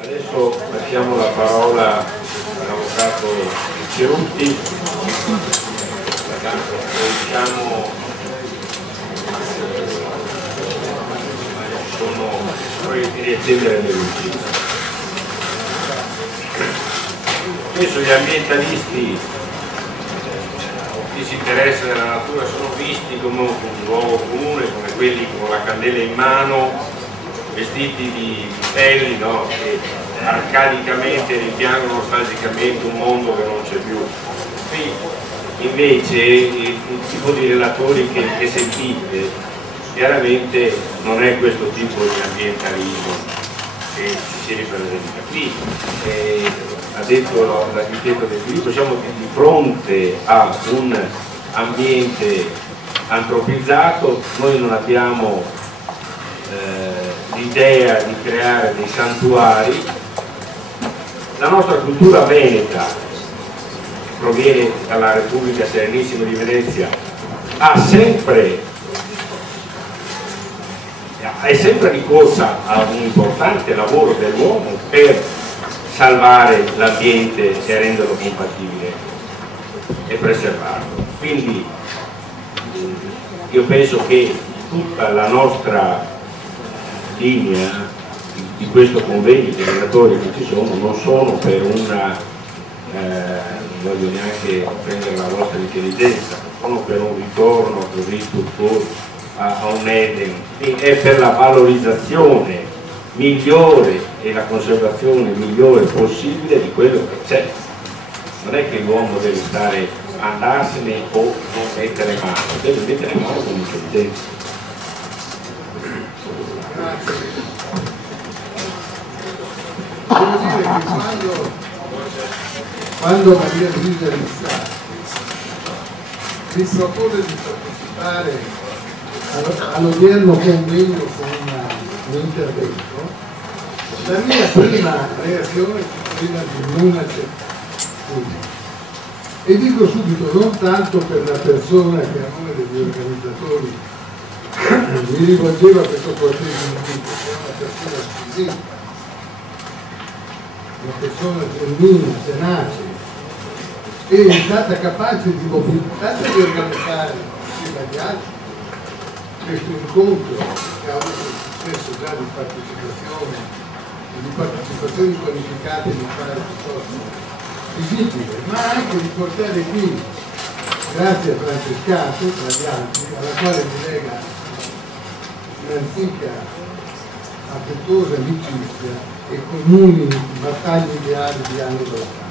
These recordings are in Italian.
Adesso lasciamo la parola all'avvocato Cerutti, diciamo sono di riaccendere le luci. Spesso gli ambientalisti, chi si interessa della natura, sono visti come un luogo comune, come quelli con la candela in mano, vestiti di pelli, no? Che arcaicamente rimpiangono nostalgicamente un mondo che non c'è più. Qui invece il tipo di relatori che sentite chiaramente non è questo tipo di ambientalismo che si ripresenta qui. Ha detto l'architetto del Filippo, siamo di fronte a un ambiente antropizzato, noi non abbiamo l'idea di creare dei santuari. La nostra cultura veneta, che proviene dalla Repubblica Serenissima di Venezia, è sempre ricorsa a un importante lavoro dell'uomo per salvare l'ambiente e renderlo compatibile e preservarlo. Quindi io penso che tutta la nostra linea di questo convegno, dei relatori che ci sono, non sono per una, non voglio neanche prendere la vostra intelligenza, sono per un ritorno così a un Eden, è per la valorizzazione migliore e la conservazione migliore possibile di quello che c'è. Non è che l'uomo deve andarsene o non mettere mano, deve mettere mano con intelligenza. Devo dire che quando Maria Luisa Rissati mi propone di partecipare all'odierno convegno con un intervento, la mia prima reazione fu quella di non accettare. E dico subito, non tanto per la persona che a nome degli organizzatori mi rivolgeva questo qualsiasi invito, che è una persona squisita, una persona genuina, tenace, e è stata capace di mobilitare e di organizzare insieme agli altri questo incontro che ha avuto un successo già di partecipazioni qualificate di fare visibile, ma anche di portare qui, grazie a Francescato, tra gli altri, alla quale mi lega un'antica affettuosa amicizia e comuni battaglie ideali di anni lontani.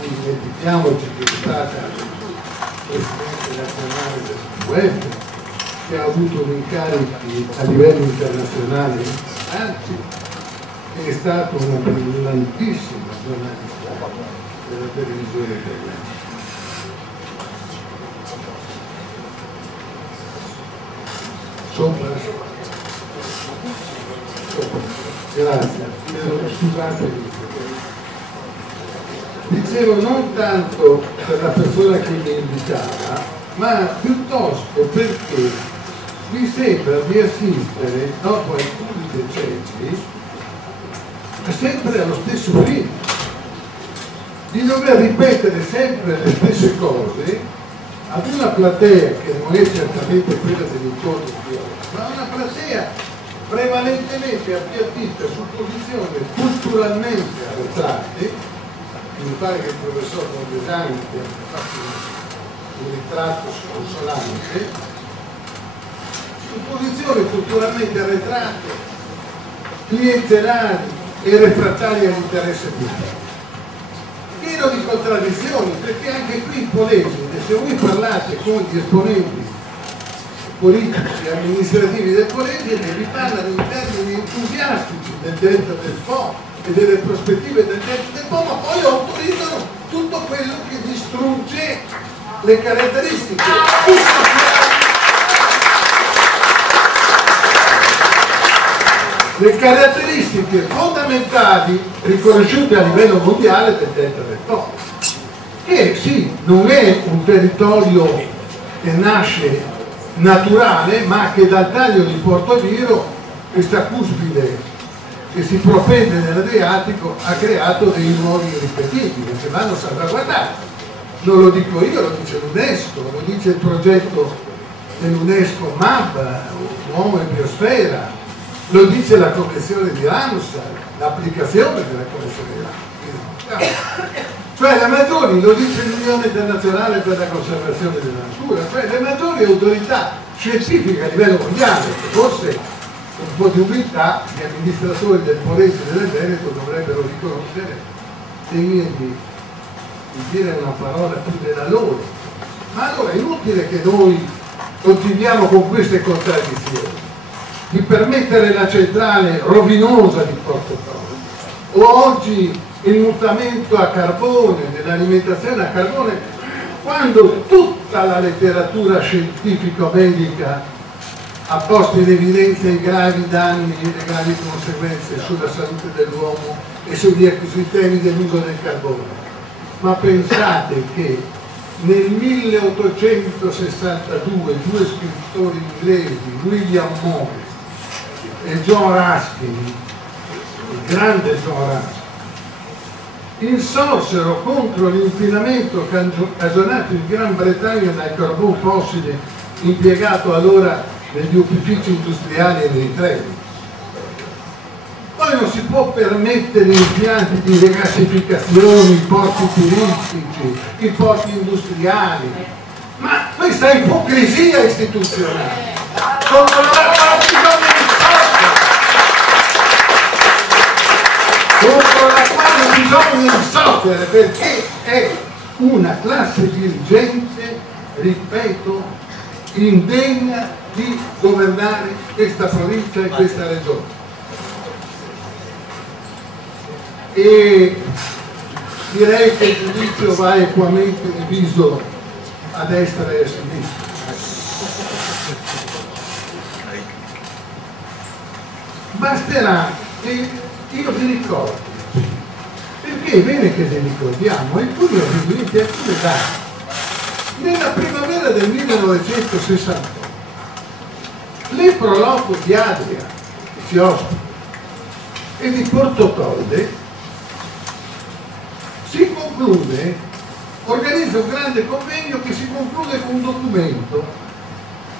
Non dimentichiamoci che è stata Presidente nazionale del WWF, che ha avuto un incarico a livello internazionale, anzi è stato una brillantissima giornalista della televisione italiana. Grazie, scusatevi. Dicevo, non tanto per la persona che mi invitava, ma piuttosto perché mi sembra di assistere, dopo alcuni decenni, sempre allo stesso film, di dover ripetere sempre le stesse cose ad una platea che non è certamente quella dell'incontro di oggi, ma una platea prevalentemente appiattita su posizioni culturalmente arretrate. Mi pare che il professor Mondesani abbia fatto un ritratto sconsolante su posizioni culturalmente arretrate, clientelari e refrattarie all'interesse pubblico, pieno di contraddizioni, perché anche qui in Polesine, se voi parlate con gli esponenti politici e amministrativi del Polesine, vi parlano in termini entusiastici del delta del Po e delle prospettive del delta del Po, ma poi autorizzano tutto quello che distrugge le caratteristiche fondamentali riconosciute a livello mondiale del delta del Po, che sì, non è un territorio che nasce naturale, ma che dal taglio di Portoviro, questa cuspide che si propende nell'Adriatico, ha creato dei luoghi irripetibili che vanno salvaguardati. Non lo dico io, lo dice l'UNESCO, lo dice il progetto dell'UNESCO MAB, Uomo e Biosfera, lo dice la Convenzione di Ramsar, l'applicazione della Convenzione di Ramsar. Cioè le maggiori, lo dice l'Unione Internazionale per la Conservazione della Natura, cioè le maggiori autorità scientifiche a livello mondiale, che forse con un po' di umiltà gli amministratori del Polese e del Veneto dovrebbero riconoscere degne di dire una parola più della loro. Ma allora è inutile che noi continuiamo con queste contraddizioni, di permettere la centrale rovinosa di Portofino, o oggi il mutamento a carbone, dell'alimentazione a carbone, quando tutta la letteratura scientifico-medica ha posto in evidenza i gravi danni e le gravi conseguenze sulla salute dell'uomo e sui temi dell'uso del carbone. Ma pensate che nel 1862 due scrittori inglesi, William Morris e John Ruskin, il grande John Ruskin, insorsero contro l'inquinamento cagionato in Gran Bretagna dal carbone fossile impiegato allora negli opifici industriali e nei treni. Poi non si può permettere impianti di rigassificazione, i porti turistici, i porti industriali, ma questa ipocrisia istituzionale contro la quale bisogna insorgere, perché è una classe dirigente, ripeto, indegna di governare questa provincia e questa regione. E direi che il giudizio va equamente diviso a destra e a sinistra. Basterà che io vi ricordo, perché è bene che li ricordiamo, e poi ho riuniti alcune date. Nella primavera del 1968 l'Eproloco di Adria, che ci ospita, e di Portocolde si conclude, organizza un grande convegno che si conclude con un documento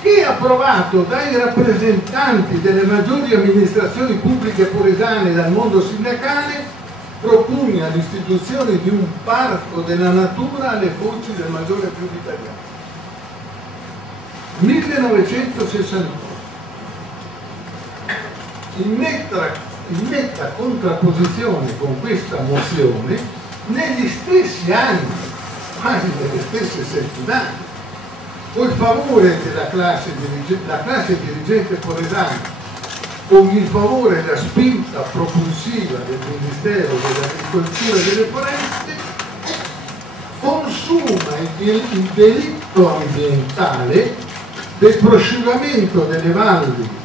che è approvato dai rappresentanti delle maggiori amministrazioni pubbliche polesane e dal mondo sindacale, propugna l'istituzione di un parco della natura alle foci del maggiore fiume italiano. 1968. In netta contrapposizione con questa mozione, negli stessi anni, quasi nelle stesse settimane, col favore della classe dirigente polesana, con il favore e la spinta propulsiva del Ministero dell'Agricoltura e delle Foreste, consuma il delitto ambientale del prosciugamento delle valli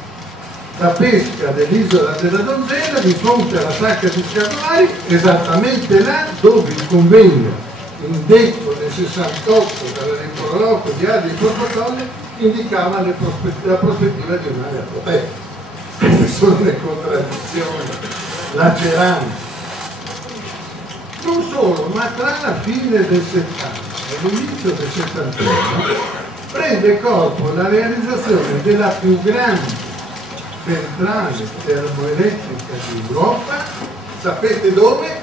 da pesca dell'isola della Donzella di fronte alla sacca di Scaglari, esattamente là dove il convegno indetto nel 68 dall'Eproloco di Adria di Portocolde indicava la prospettiva di un'area protetta. Queste sono le contraddizioni laceranti. Non solo, ma tra la fine del 70 e l'inizio del 71 prende corpo la realizzazione della più grande centrale termoelettrica d'Europa. Sapete dove?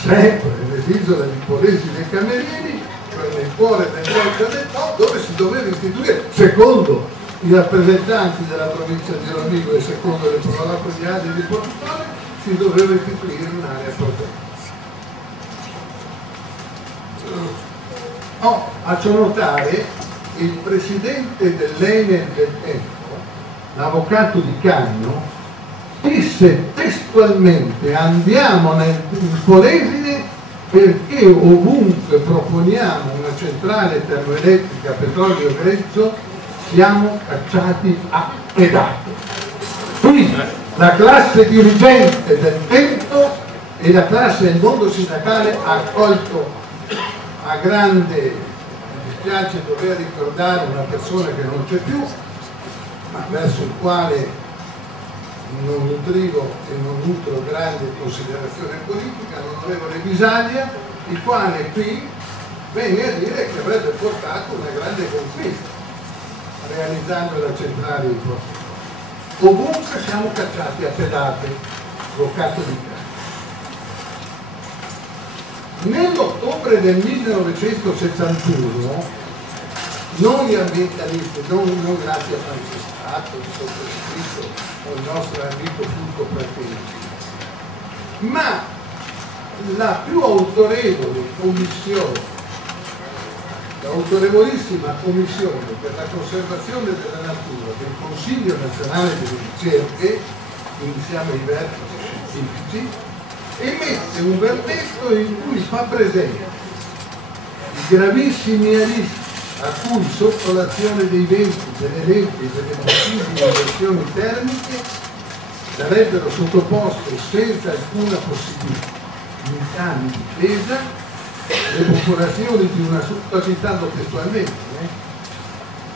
Sempre nell'isola di Polesi dei Camerini, cioè nel cuore del delta del Po, dove si doveva istituire, secondo i rappresentanti della provincia di Rovigo e secondo le Proloco di Adria di Portocolde, si doveva istituire un'area protetta. A ciò notare il presidente dell'Enel del tempo, l'avvocato Di Cagno, disse testualmente: andiamo nel Polesine perché ovunque ovunque proponiamo una centrale termoelettrica a petrolio grezzo siamo cacciati a pedate. Qui la classe dirigente del tempo e la classe del mondo sindacale ha accolto a grande, mi dispiace dover ricordare una persona che non c'è più, ma verso il quale non nutrivo e non nutro grande considerazione politica, l'onorevole Bisaglia, il quale qui venne a dire che avrebbe portato una grande conquista realizzando la centrale di Porto. Ovunque siamo cacciati a pedate, bloccato di casa. Nell'ottobre del 1961 noi ambientalisti, non grazie a Francescato, il sottoscritto o il nostro amico Fulco Pratesi, ma la più autorevole commissione, l'autorevolissima commissione per la conservazione della natura del Consiglio Nazionale delle Ricerche, quindi siamo i vertici scientifici, emette un verdetto in cui fa presente i gravissimi rischi a cui sotto l'azione dei venti, delle leggi e delle possibili inversioni termiche sarebbero sottoposte senza alcuna possibilità di difesa le popolazioni di una, citando testualmente,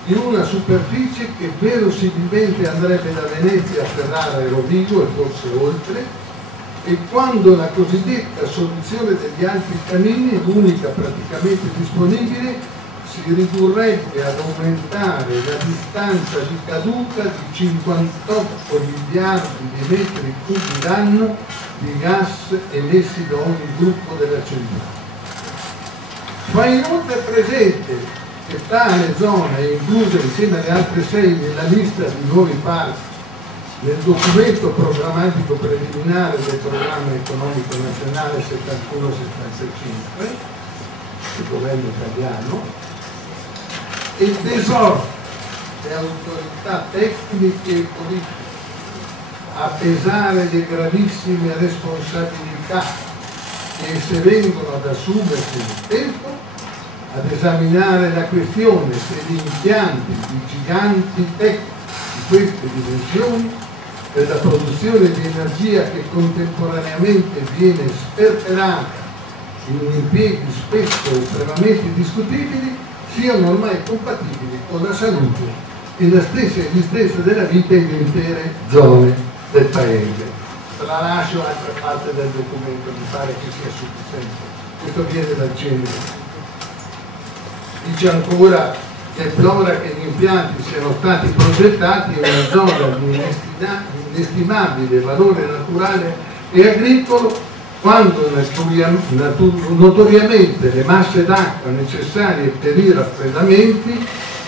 di una superficie che verosimilmente andrebbe da Venezia a Ferrara e Rovigo e forse oltre, e quando la cosiddetta soluzione degli Alpi Canini, l'unica praticamente disponibile, si ridurrebbe ad aumentare la distanza di caduta di 58 miliardi di metri cubi l'anno di gas emessi da ogni gruppo della centrale. Fa inoltre presente che tale zona è inclusa insieme alle altre 6 nella lista di nuovi parchi nel documento programmatico preliminare del programma economico nazionale 71-75 del governo italiano, ed esorta le autorità tecniche e politiche a pesare le gravissime responsabilità che esse vengono ad assumersi nel tempo, ad esaminare la questione se gli impianti di giganti tecnici di queste dimensioni per la produzione di energia che contemporaneamente viene sperperata in impieghi spesso estremamente discutibili siano ormai compatibili con la salute e la stessa esistenza della vita in intere zone del paese. La lascio altra parte del documento, mi pare che sia sufficiente. Questo viene dal genere. Dice ancora, deplora che gli impianti siano stati progettati in una zona di inestimabile valore naturale e agricolo, quando notoriamente le masse d'acqua necessarie per i raffreddamenti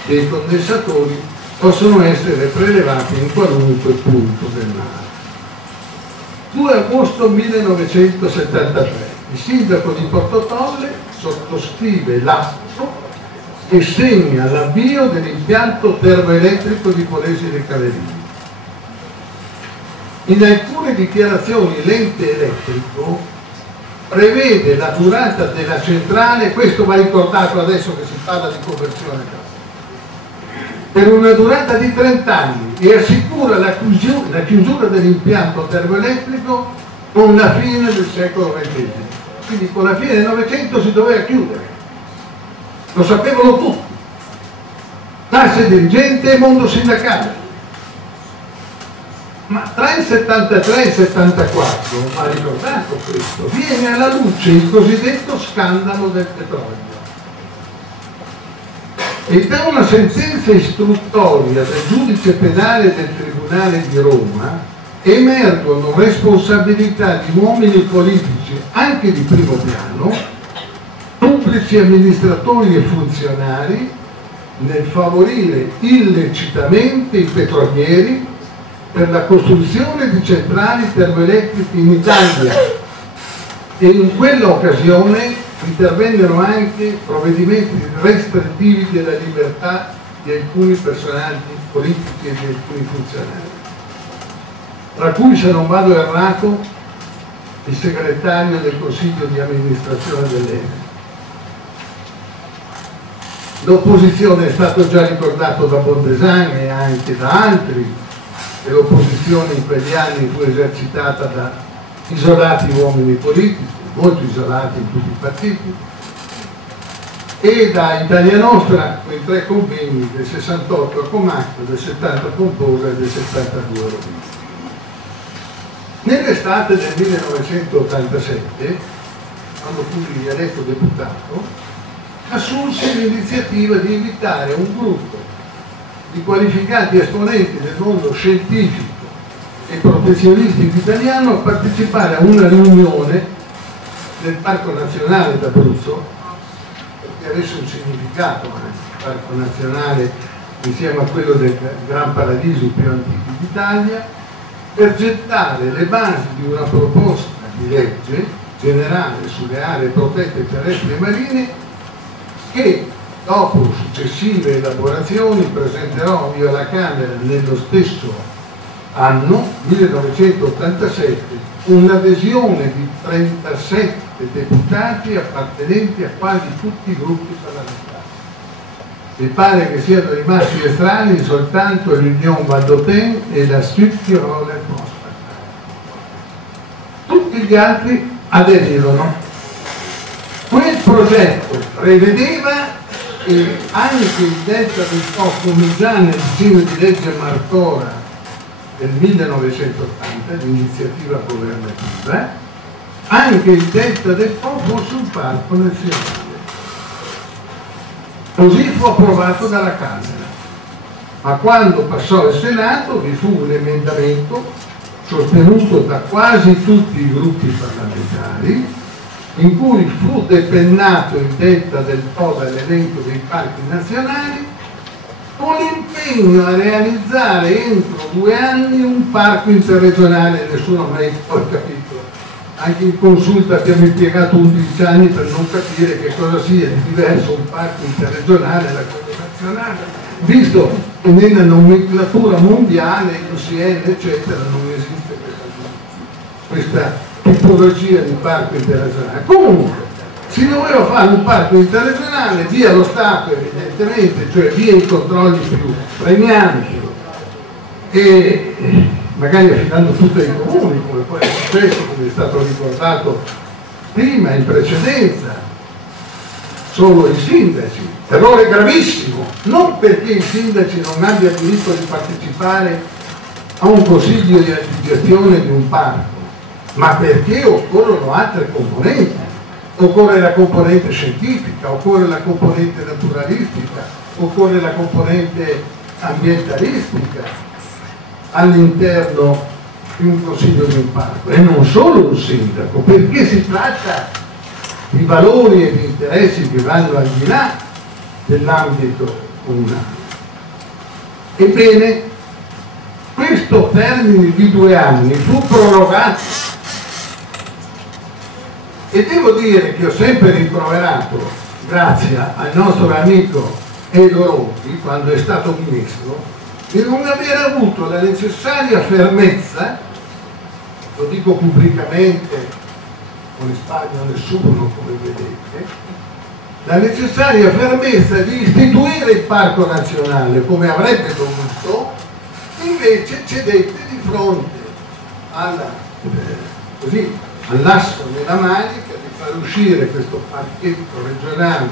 dei condensatori possono essere prelevate in qualunque punto del mare. 2 agosto 1973 il sindaco di Porto Tolle sottoscrive l'atto che segna l'avvio dell'impianto termoelettrico di Polese dei Caverini. In alcune dichiarazioni l'ente elettrico prevede la durata della centrale, questo va ricordato adesso che si parla di conversione, per una durata di 30 anni e assicura la chiusura dell'impianto termoelettrico con la fine del secolo XX. Quindi con la fine del Novecento si doveva chiudere. Lo sapevano tutti, classe dirigente e mondo sindacale. Ma tra il 73 e il 74, ha ricordato questo, viene alla luce il cosiddetto scandalo del petrolio. E da una sentenza istruttoria del giudice penale del Tribunale di Roma emergono responsabilità di uomini politici anche di primo piano, pubblici amministratori e funzionari nel favorire illecitamente i petrolieri per la costruzione di centrali termoelettriche in Italia, e in quella occasione intervennero anche provvedimenti restrittivi della libertà di alcuni personaggi politici e di alcuni funzionari, tra cui, se non vado errato, il segretario del Consiglio di amministrazione dell'ENI. L'opposizione è stato già ricordato da Bondesan e anche da altri, e l'opposizione in quegli anni fu esercitata da isolati uomini politici, molto isolati in tutti i partiti, e da Italia Nostra, quei 3 convegni del 68 a Comacchio, del 70 a Pomposa e del 72 a Rovigo. Nell'estate del 1987, quando fui eletto deputato, assunsi l'iniziativa di invitare un gruppo di qualificati esponenti del mondo scientifico e professionistico italiano a partecipare a una riunione del Parco Nazionale d'Abruzzo, che avesse un significato anche, il Parco Nazionale insieme a quello del Gran Paradiso più antico d'Italia, per gettare le basi di una proposta di legge generale sulle aree protette terrestri e marine che, dopo successive elaborazioni, presenterò io alla Camera nello stesso anno, 1987, un'adesione di 37 deputati appartenenti a quasi tutti i gruppi parlamentari. Mi pare che siano rimasti estranei soltanto l'Union Valdôtaine e la Sud Tiroler Prosper. Tutti gli altri aderirono. Quel progetto prevedeva che anche il delta del Po, come già nel disegno di legge Martora del 1980, di iniziativa governativa, anche il delta del Po fosse un parco nazionale. Così fu approvato dalla Camera, ma quando passò al Senato vi fu un emendamento sostenuto da quasi tutti i gruppi parlamentari in cui fu depennato il delta del Po dall'elenco dei parchi nazionali con l'impegno a realizzare entro 2 anni un parco interregionale. Nessuno ha mai poi capito. Anche in consulta abbiamo impiegato 11 anni per non capire che cosa sia di diverso un parco interregionale da quello nazionale, visto che nella nomenclatura mondiale, IUCN eccetera, non esiste questa tipologia di parco interregionale. Comunque si doveva fare un parco interregionale via lo Stato evidentemente, cioè via i controlli più premianti e magari affidando tutto ai comuni, come poi è successo, come è stato ricordato prima, in precedenza, solo i sindaci. Errore gravissimo, non perché i sindaci non abbiano diritto di partecipare a un consiglio di gestione di un parco, ma perché occorrono altre componenti. Occorre la componente scientifica, occorre la componente naturalistica, occorre la componente ambientalistica all'interno di un consiglio di un parco, e non solo un sindaco, perché si tratta di valori e di interessi che vanno al di là dell'ambito comunale. Ebbene, questo termine di 2 anni fu prorogato e devo dire che ho sempre rimproverato, grazie al nostro amico Edo Ronchi, quando è stato ministro, di non aver avuto la necessaria fermezza, lo dico pubblicamente, non risparmio nessuno come vedete, la necessaria fermezza di istituire il parco nazionale come avrebbe dovuto, invece cedette di fronte all'asso nella manica di far uscire questo parchetto regionale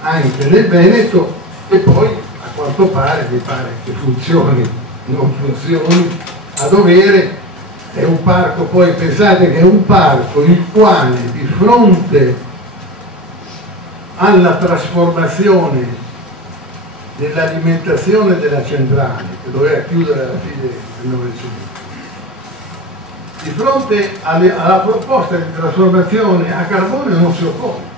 anche nel Veneto, e poi a quanto pare, mi pare che funzioni, non funzioni a dovere. È un parco, poi pensate che è un parco il quale di fronte alla trasformazione dell'alimentazione della centrale, che doveva chiudere alla fine del Novecento, di fronte alla proposta di trasformazione a carbone non si oppone.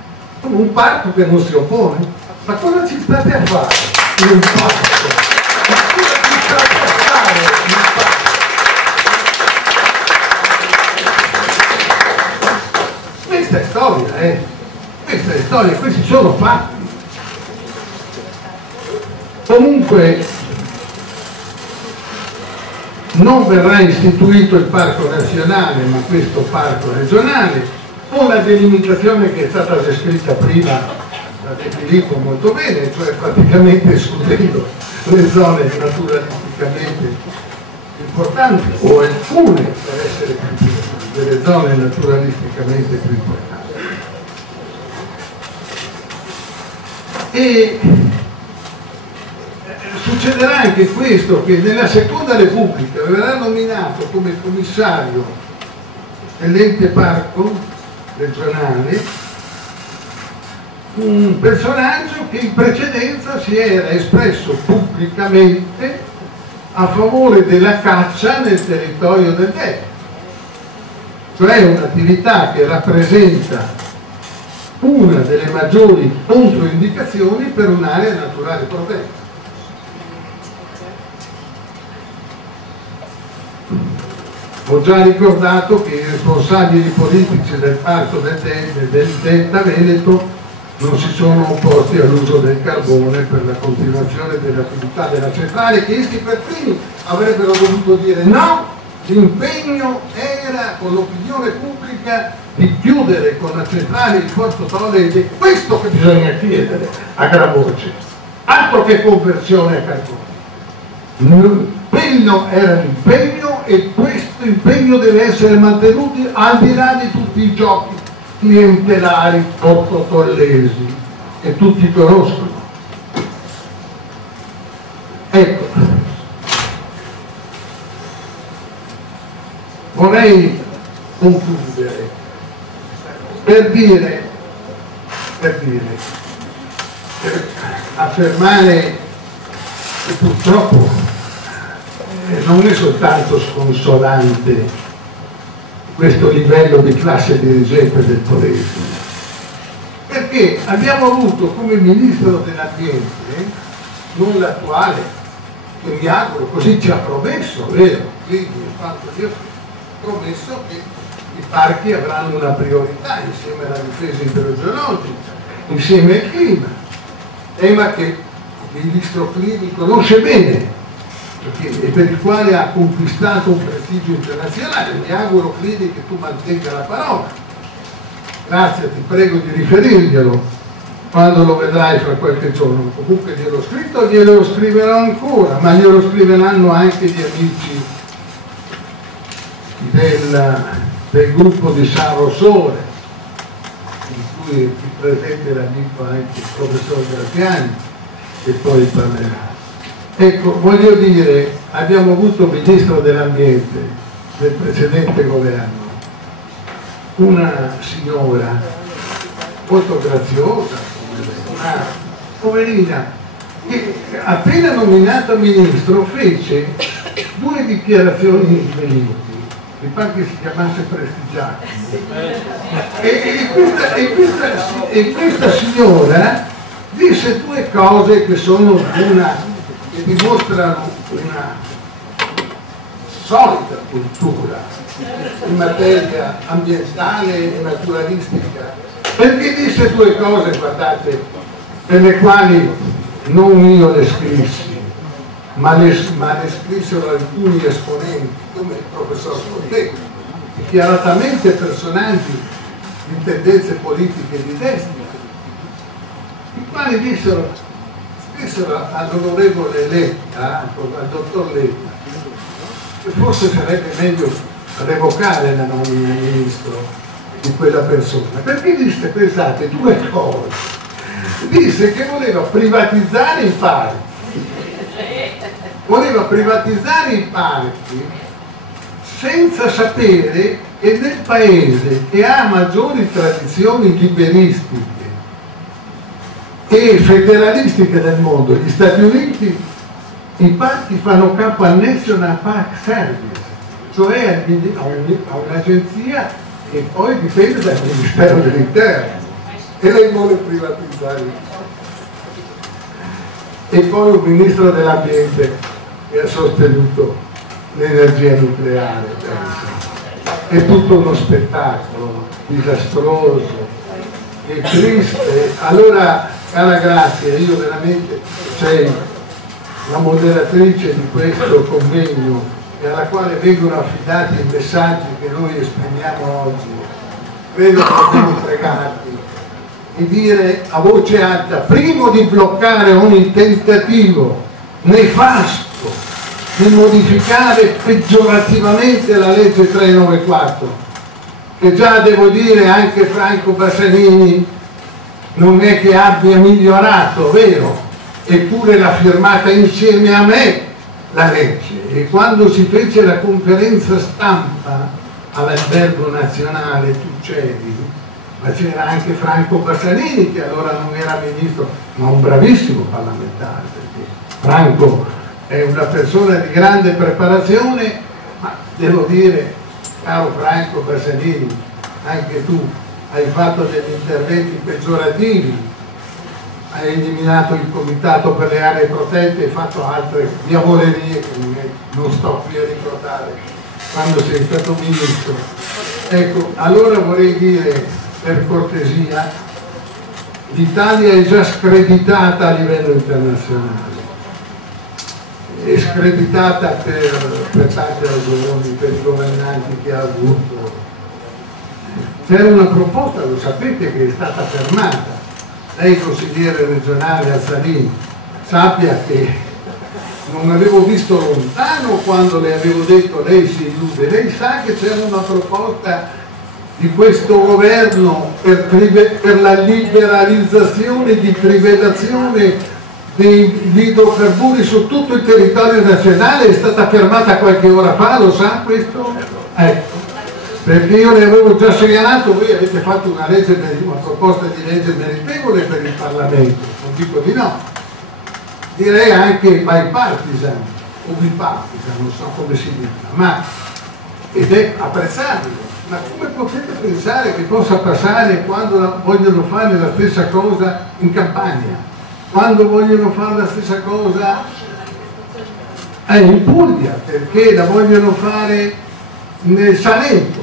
Un parco che non si oppone? Ma cosa ci state a fare in un parco? Ma cosa ci state a fare in un parco? Questa è storia, questa è storia, questi sono fatti. Comunque non verrà istituito il parco nazionale, ma questo parco regionale, con la delimitazione che è stata descritta prima De Filippo molto bene, cioè praticamente escludendo le zone naturalisticamente importanti, o alcune per essere più piccole, delle zone naturalisticamente più importanti. E succederà anche questo, che nella Seconda Repubblica verrà nominato come commissario dell'ente parco regionale un personaggio che in precedenza si era espresso pubblicamente a favore della caccia nel territorio del Veneto, cioè un'attività che rappresenta una delle maggiori controindicazioni per un'area naturale protetta. Ho già ricordato che i responsabili politici del parco del Delta Veneto non si sono opposti all'uso del carbone per la continuazione dell'attività della centrale, che essi per primi avrebbero dovuto dire no. L'impegno era con l'opinione pubblica di chiudere con la centrale il Porto Tolle, ed è questo che bisogna chiedere a gran voce, altro che conversione a carbone. L'impegno era l'impegno, e questo impegno deve essere mantenuto al di là di tutti i giochi clientelari portotollesi che tutti conoscono. Ecco, vorrei concludere per affermare che purtroppo non è soltanto sconsolante questo livello di classe dirigente del Polesine, perché abbiamo avuto come ministro dell'ambiente, non l'attuale, che mi auguro, così ci ha promesso, vero? Quindi io ho promesso che i parchi avranno una priorità insieme alla difesa idrogeologica, insieme al clima, tema che il ministro Clini conosce bene e per il quale ha conquistato un prestigio internazionale. Mi auguro, Clini, che tu mantenga la parola. Grazie, ti prego di riferirglielo quando lo vedrai fra qualche giorno. Comunque gliel'ho scritto, glielo scriverò ancora, ma glielo scriveranno anche gli amici del gruppo di San Rossore, in cui è presente l'amico anche il professor Graziani, che poi parlerà. Ecco, voglio dire, abbiamo avuto ministro dell'ambiente del precedente governo, una signora molto graziosa, una poverina, che appena nominato ministro fece 2 dichiarazioni infelici, mi pare che si chiamasse Prestigiacomo, e questa signora disse 2 cose che sono che dimostrano una solida cultura in materia ambientale e naturalistica, perché disse 2 cose, guardate, per le quali non io le scrissi, ma le scrissero alcuni esponenti come il professor Scottè, dichiaratamente personaggi di tendenze politiche di destra, i quali dissero all'onorevole Letta, al dottor Letta, che forse sarebbe meglio revocare la nomina di ministro di quella persona, perché disse, pensate, 2 cose. Disse che voleva privatizzare i parchi, senza sapere che nel paese che ha maggiori tradizioni liberistiche e federalistiche del mondo, gli Stati Uniti, i parchi fanno capo al National Park Service, cioè a un'agenzia che poi dipende dal Ministero dell'Interno, e lei vuole privatizzare. E poi un ministro dell'ambiente che ha sostenuto l'energia nucleare, penso. È tutto uno spettacolo disastroso e triste. Allora, cara Grazia, io veramente, sei la moderatrice di questo convegno e alla quale vengono affidati i messaggi che noi esprimiamo oggi, credo che dobbiamo pregarti di dire a voce alta, primo di bloccare ogni tentativo nefasto di modificare peggiorativamente la legge 394, che già devo dire anche Franco Bassanini non è che abbia migliorato, vero? Eppure l'ha firmata insieme a me la legge, e quando si fece la conferenza stampa all'Albergo Nazionale, tu c'eri, ma c'era anche Franco Bassanini, che allora non era ministro, ma un bravissimo parlamentare, perché Franco è una persona di grande preparazione, ma devo dire, caro Franco Bassanini, anche tu hai fatto degli interventi peggiorativi, hai eliminato il comitato per le aree protette, hai fatto altre diavolerie che non sto qui a ricordare quando sei stato ministro. Ecco, allora vorrei dire, per cortesia, l'Italia è già screditata a livello internazionale, è screditata per tante ragioni, per i governanti che ha avuto. C'era una proposta, lo sapete, che è stata fermata. Lei, consigliere regionale a Salini, sappia che non avevo visto lontano quando le avevo detto lei si illude. Lei sa che c'era una proposta di questo governo per la liberalizzazione di trivellazione degli idrocarburi su tutto il territorio nazionale, è stata fermata qualche ora fa, lo sa questo? Ecco, perché io le avevo già segnalato, voi avete fatto una proposta di legge meritevole per il Parlamento, non dico di no, direi anche bipartisan o bipartisan, non so come si dica, ed è apprezzabile. Ma come potete pensare che possa passare quando vogliono fare la stessa cosa in Campania, quando vogliono fare la stessa cosa in Puglia, perché la vogliono fare nel Salento?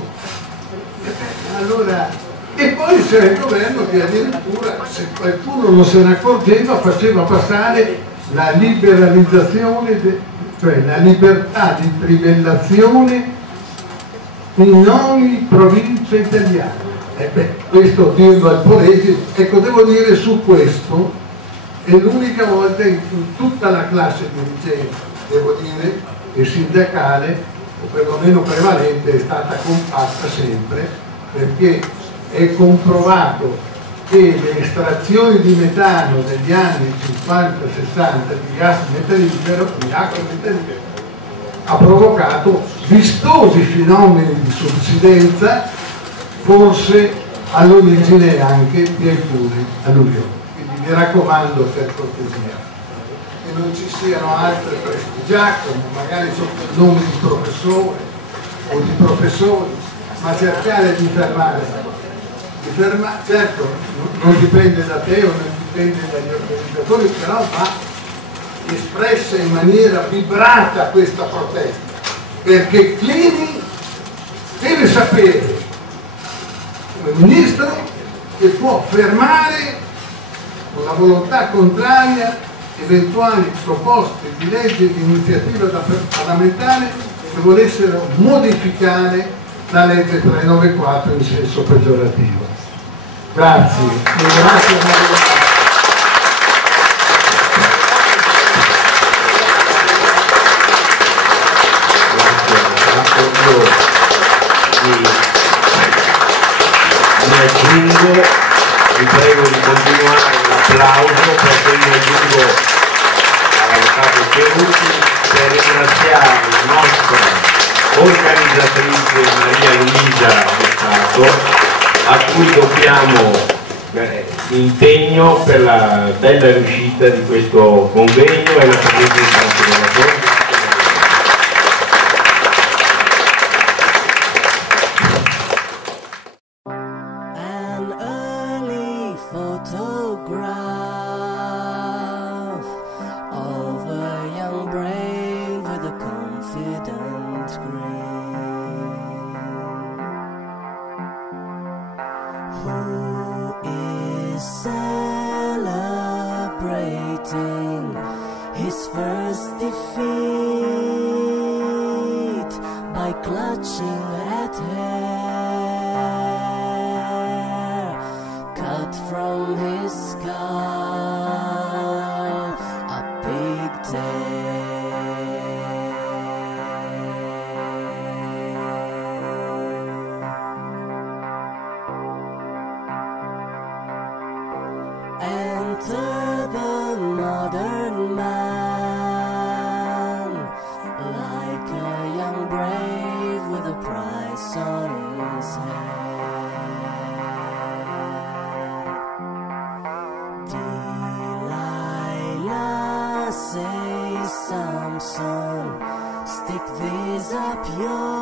Allora, e poi c'è il governo che addirittura, se qualcuno non se ne accorgeva, faceva passare la liberalizzazione, cioè la libertà di trivellazione in ogni provincia italiana. Questo dirlo al Polese, ecco, devo dire, su questo è l'unica volta in cui tutta la classe dirigente, devo dire, e sindacale, o perlomeno prevalente, è stata compatta sempre, perché è comprovato che le estrazioni di metano degli anni 50-60 di gas metallifero, di acqua metallifera, ha provocato vistosi fenomeni di subsidenza, forse all'origine anche di alcune alluvioni. Quindi mi raccomando, per cortesia, che non ci siano altre prestigiacomo, magari sotto il nome di professore o di professori, ma cercare di fermare. Certo, non dipende da te o non dipende dagli organizzatori, però va espressa in maniera vibrata questa protesta, perché Clini deve sapere, come ministro, che può fermare con la volontà contraria eventuali proposte di legge di iniziativa parlamentare che volessero modificare la legge 394 in senso peggiorativo. Grazie. Grazie a voi. Mi aggiungo, vi prego di continuare l'applauso, perché mi aggiungo all'avvocato Ceruti per ringraziare la nostra organizzatrice Maria Luisa Moscato, a cui dobbiamo l'impegno per la bella riuscita di questo convegno e la presenza di tanti lavoratori. Clutching at hair, cut out from his skull a pigtail. Enter the modern man, like a young brave with a price on his head. Delilah, say Samson, stick these up your